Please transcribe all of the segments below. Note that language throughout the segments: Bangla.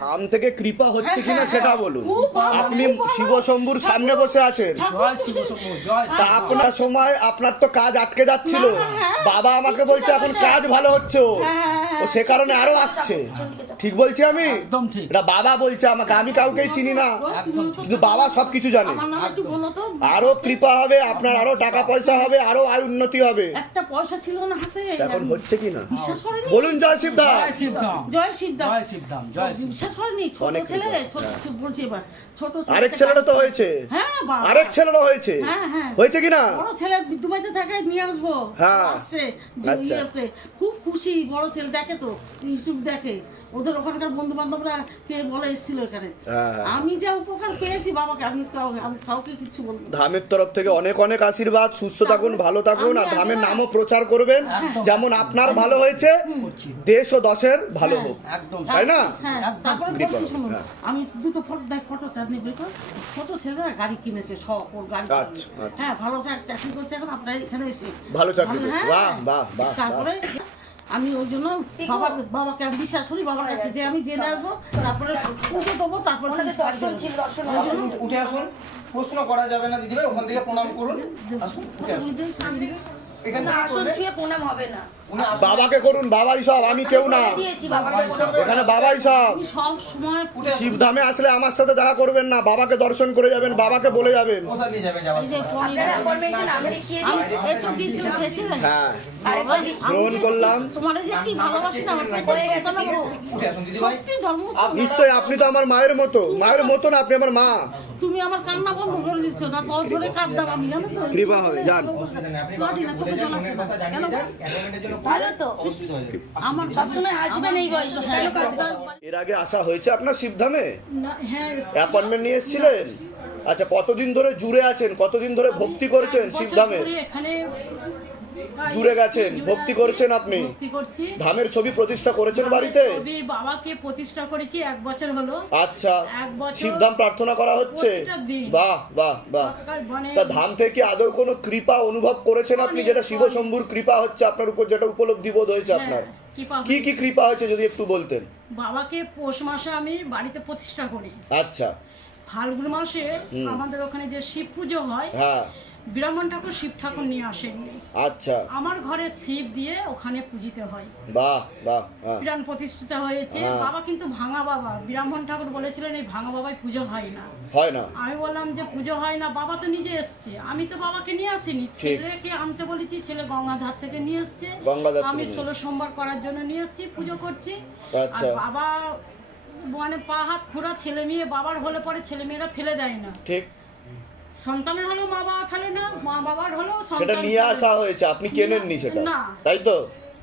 আম থেকে কৃপা হচ্ছে হ্যাঁ, কিনা হ্যাঁ, সেটা হ্যাঁ। বলুন। আপনি শিব শম্ভুর সামনে বসে আছেন? তা আপনার সময় আপনার তো কাজ আটকে যাচ্ছিল। বাবা আমাকে বলছে এখন কাজ ভালো হচ্ছে। ওর ও সে কারণে আরও আসছে। ঠিক বলছি আমি? একদম ঠিক। এটা বাবা বলছে আমাকে আমি কাউকেই চিনি না। কিন্তু বাবা সবকিছু জানে। আমার নাম একটু বলো তো। আরও কৃপা হবে আপনার আরও টাকা পয়সা হবে আরও আয় উন্নতি হবে। একটা পয়সা ছিল না হাতে। এখন হচ্ছে কি না? বলুন জয় শিবদা। জয় শিবধাম জয় সিদ্ধা জয় শিবধাম করেনি? ছোট ছেলে ছোট হ্যাঁ। বলছি এবার। আরেক ছেলেটা তো হয়েছে। হ্যাঁ বাবা। আরেক ছেলেরও হয়েছে। হ্যাঁ, হ্যাঁ। হয়েছে কি না? বড় ছেলে দুবাইতে থাকে নিয়ে আসব। হ্যাঁ। আচ্ছা। খুব খুশি বড় ছেলে। দেখে তো ইউটিউব দেখে। ওদের ওখানকার বন্ধু বান্ধবরা কে বলে এসেছিল এখানে। হ্যাঁ, হ্যাঁ। আমি যা উপকার পেয়েছি বাবাকে আমি আমি কাউকে কিচ্ছু বলব ধামের তরফ থেকে অনেক অনেক আশীর্বাদ। সুস্থ থাকুন ভালো থাকুন আর ধামের নামও প্রচার করবেন। যেমন আপনার ভালো হয়েছে দেশ ও দশের ভালো হোক। একদম। তাই না? হ্যাঁ একদম। বলছি শুনুন হ্যাঁ। আমি দুটো ফটো দেখ ফটোটা নেবে ছোট ছেলেরা গাড়ি কিনেছে শখ ওর গাড়ি আচ্ছা, আচ্ছা। হ্যাঁ ভালো চাকরি করছে এখন আপনার এখানে এসে। ভালো চাকরি করছে। হ্যাঁ। বাহ, বাহ, বাহ, তারপরে আমি ওই জন্য বাবা বাবাকে আমি বিশ্বাস করি বাবার কাছে যে আমি জেনে আসব তারপরে পুজো দেবো তারপরে দর্শন ছিল দর্শন উঠে আসুন প্রশ্ন করা যাবে না দিদিভাই ওখান থেকে প্রণাম করুন। আসুন আসুন। এখান থেকে আসন ছুঁয়ে প্রণাম হবে না। আসুন। বাবাকে করুন বাবাই সব আমি কেউ না। এখানে বাবাই সব। শিবধামে আসলে আমার সাথে দেখা করবেন না বাবাকে দর্শন করে যাবেন বাবাকে বলে যাবেন। হ্যাঁ। গ্রহণ করলাম। তোমার যে কি ভালোবাসি না আমার গেছে, ঠিক আছে। উঠে আসুন দিদিভাই। সত্যি ধর্ম নিশ্চয়ই আপনি তো আমার মায়ের মতো। মায়ের মতো না আপনি আমার মা। তুমি আমার কান্না বন্ধ করে দিচ্ছ না তল ধরে কাঁদতাম আমি জানো তো? কৃপা হবে, কদিন না, ভালো তো? হয়ে যাবে। আমার সবসময় হাসবেন এই বয়সে হ্যাঁ, কেন কাঁদবেন? এর আগে আসা হয়েছে আপনার শিবধামে না, হ্যাঁ অ্যাপয়েন্টমেন্ট নিয়ে এসেছিলেন? আচ্ছা কতদিন ধরে জুড়ে আছেন? কতদিন ধরে ভক্তি করেছেন শিবধামে এখানে জুড়ে গেছেন, ভক্তি করছেন আপনি? ভক্তি করছি। ধামের ছবি প্রতিষ্ঠা করেছেন বাড়িতে? ছবি বাবাকে প্রতিষ্ঠা করেছি এক বছর হলো। আচ্ছা এক বছর শিবধাম প্রার্থনা করা হচ্ছে? বাহ বাহ বাহ। তা ধাম থেকে আদৌ কোনো কৃপা অনুভব করেছেন আপনি? যেটা শিব শম্ভুর কৃপা হচ্ছে আপনার উপর যেটা উপলব্ধি বোধ হয়েছে আপনার। হ্যাঁ, কি কি কৃপা হয়েছে যদি একটু বলতেন? বাবাকে পৌষ মাসে আমি বাড়িতে প্রতিষ্ঠা করি। আচ্ছা। ফাল্গুন মাসে আমাদের ওখানে যে শিব পুজো হয় হ্যাঁ। ব্রাহ্মণ ঠাকুর শিব ঠাকুর নিয়ে আসেন আচ্ছা। আমার ঘরে শিব দিয়ে ওখানে পূজিতে হয়। বাহ বাহ হ্যাঁ। প্রাণ প্রতিষ্ঠিত হয়েছে। হ্যাঁ। বাবা কিন্তু ভাঙা বাবা। ব্রাহ্মণ ঠাকুর বলেছিলেন এই ভাঙা বাবাই পুজো হয় না। হয় না। আমি বললাম যে পুজো হয় না বাবা তো নিজে এসছে। আমি তো বাবাকে নিয়ে আসিনি। ছেলেকে আনতে বলেছি ছেলে গঙ্গাধার থেকে নিয়ে এসছে। আমি ষোলো সোমবার করার জন্য নিয়ে এসছি পুজো করছি। আর আচ্ছা। বাবা মানে পা হাত খোঁড়া ছেলে মেয়ে বাবার হলে পরে ছেলে মেয়েরা ফেলে দেয় না। ঠিক। সন্তানের হলেও মা বাবা ফেলে না মা বাবার হলেও সেটা নিয়ে আসা হয়েছে আপনি কেনেননি সেটা? না। তাই তো?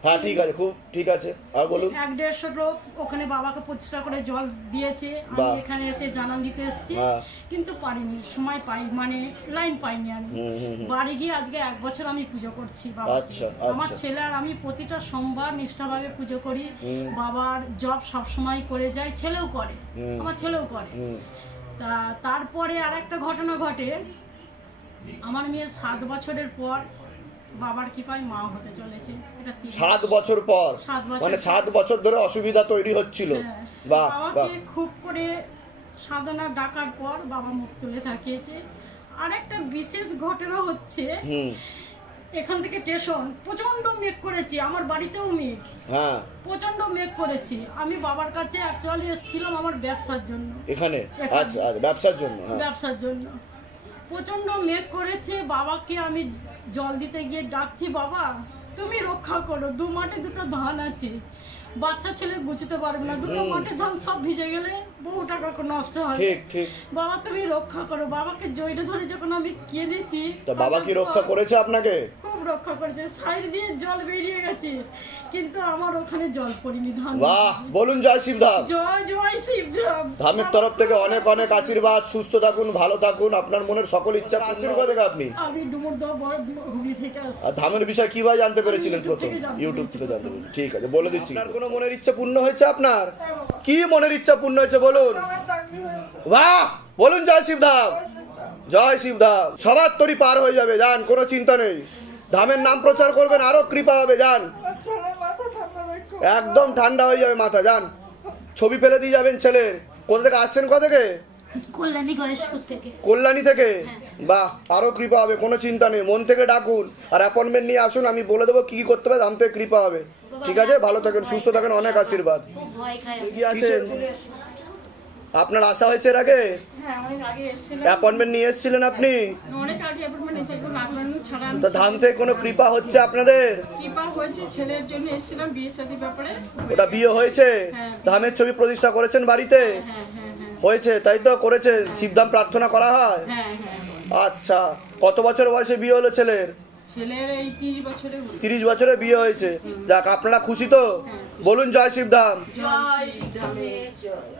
হ্যাঁ ঠিক আছে খুব ঠিক আছে। আর বলুন। এক দেড়শো লোক ওখানে বাবাকে প্রতিষ্ঠা করে জল দিয়েছে আমি এখানে এসে জানান দিতে এসেছি। কিন্তু পারিনি সময় পাই মানে লাইন পাইনি আমি। বাড়ি গিয়ে আজকে এক বছর আমি পুজো করছি বাবাকে। আচ্ছা, আমার আচ্ছা। ছেলে আর আমি প্রতিটা সোমবার নিষ্ঠাভাবে পুজো করি। বাবার জব সব সময় করে যায় ছেলেও করে। আমার ছেলেও করে। তা তারপরে আর একটা ঘটনা ঘটে। আমার মেয়ে সাত বছরের পর বাবার কৃপায় মা হতে চলেছে। এটা সাত বছর পর? মানে সাত বছর ধরে অসুবিধা তৈরি হচ্ছিল? হ্যাঁ। বাবাকে খুব করে সাধনা ডাকার পর বাবা মুখ তুলে থাকিয়েছে আর একটা বিশেষ ঘটনা হচ্ছে এখান থেকে স্টেশন প্রচণ্ড মেঘ করেছি আমার বাড়িতেও মেঘ। হ্যাঁ। প্রচণ্ড মেঘ করেছি। আমি বাবার কাছে অ্যাকচুয়ালি এসেছিলাম আমার ব্যবসার জন্য। এখানে। আচ্ছা আচ্ছা ব্যবসার জন্য হ্যাঁ। ব্যবসার জন্য। প্রচণ্ড মেঘ করেছে বাবাকে আমি জল দিতে গিয়ে ডাকছি বাবা তুমি রক্ষা করো দু মাঠে দুটো ধান আছে। বাচ্চা ছেলে বুঝতে পারবে না দুটো মাঠে ধান সব ভিজে গেলে বহু টাকা নষ্ট হয়। ঠিক ঠিক। বাবা তুমি রক্ষা করো বাবাকে জয়টা ধরে যখন আমি কেঁদেছি তা বাবা কি রক্ষা করেছে আপনাকে? খুব রক্ষা করেছে। সাইড দিয়ে জল বেরিয়ে গেছে। কিন্তু আমার ওখানে জল পড়িনি ধান বাহ বলুন জয় শিবধাম জয় জয় শিবধাম ধামের তরফ থেকে অনেক অনেক আশীর্বাদ। সুস্থ থাকুন ভালো থাকুন। আপনার মনের সকল ইচ্ছা আশীর্বাদ আপনি। আমি ডুমুরদহ হুগলি থেকে আসছি। আর ধামের বিষয় কীভাবে জানতে পেরেছিলেন প্রথম? ইউটিউব থেকে জানতে পেরেছেন ঠিক আছে বলে দিচ্ছি। আপনার কোনো মনের ইচ্ছা পূর্ণ হয়েছে আপনার? কি মনের ইচ্ছা পূর্ণ হয়েছে বলুন? বাহ বলুন জয় শিবধাম জয় শিবধাম সবার তরি পার হয়ে যাবে যান কোনো চিন্তা নেই। ধামের নাম প্রচার করবেন আরও কৃপা হবে যান। একদম ঠান্ডা হয়ে যাবে মাথা যান। ছবি ফেলে দিয়ে যাবেন ছেলের কোথা থেকে আসছেন কোথা থেকে? কল্যাণী গণেশপুর থেকে। কল্যাণী থেকে? বাহ আরও কৃপা হবে কোনো চিন্তা নেই মন থেকে ডাকুন। আর অ্যাপয়েন্টমেন্ট নিয়ে আসুন আমি বলে দেবো কি কি করতে হবে দাম থেকে কৃপা হবে। ঠিক আছে? ভালো থাকেন সুস্থ থাকেন অনেক আশীর্বাদ। খুব আপনার আশা হয়েছে এর আগে? হ্যাঁ অনেক আগে এসেছিলাম অ্যাপয়েন্টমেন্ট নিয়ে এসেছিলেন আপনি? আমি তো ধাম থেকে কোনো কৃপা হচ্ছে আপনাদের? কৃপা হয়েছে ছেলের জন্য এসেছিলাম বিয়ে ওটা বিয়ে হয়েছে? হ্যাঁ। ধামের ছবি প্রতিষ্ঠা করেছেন বাড়িতে? হ্যাঁ হ্যাঁ হ্যাঁ হয়েছে তাই তো করেছে শিবধাম প্রার্থনা করা হয়? হ্যাঁ হ্যাঁ আচ্ছা কত বছর বয়সে বিয়ে হলো ছেলের? ছেলের তিরিশ বছরে হলো। তিরিশ বছরে বিয়ে হয়েছে। যাক আপনারা খুশি তো? বলুন জয় শিবধাম। জয় জয়